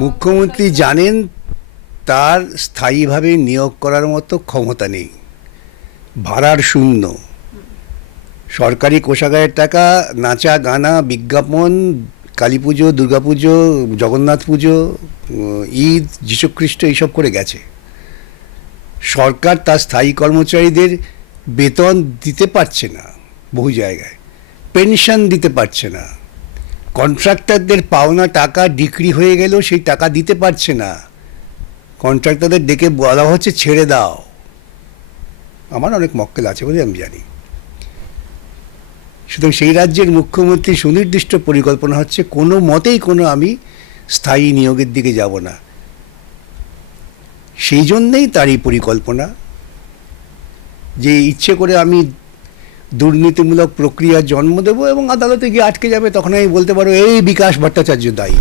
মুখ্যমন্ত্রী জানেন তার স্থায়ীভাবে নিয়োগ করার মতো ক্ষমতা নেই, ভাড়ার শূন্য, সরকারি কোষাগারের টাকা নাচা গানা বিজ্ঞাপন, কালী পুজো, দুর্গা পুজো, জগন্নাথ পুজো, ঈদ, যীশুখ্রিস্ট এইসব করে গেছে। সরকার তার স্থায়ী কর্মচারীদের বেতন দিতে পারছে না, বহু জায়গায় পেনশন দিতে পারছে না, কন্ট্রাক্টরদের পাওনা টাকা ডিক্রি হয়ে গেলেও সেই টাকা দিতে পারছে না, কন্ট্রাক্টরদের ডেকে বলা হচ্ছে ছেড়ে দাও। আমার অনেক মক্কেল আছে বলে আমি জানি। সুতরাং সেই রাজ্যের মুখ্যমন্ত্রী সুনির্দিষ্ট পরিকল্পনা হচ্ছে কোনো মতেই আমি স্থায়ী নিয়োগের দিকে যাব না। সেই জন্যেই তার এই পরিকল্পনা যে ইচ্ছে করে আমি দুর্নীতিমূলক প্রক্রিয়ার জন্ম দেবো এবং আদালতে গিয়ে আটকে যাবে, তখন আমি বলতে পারো এই বিকাশ ভট্টাচার্য দায়ী।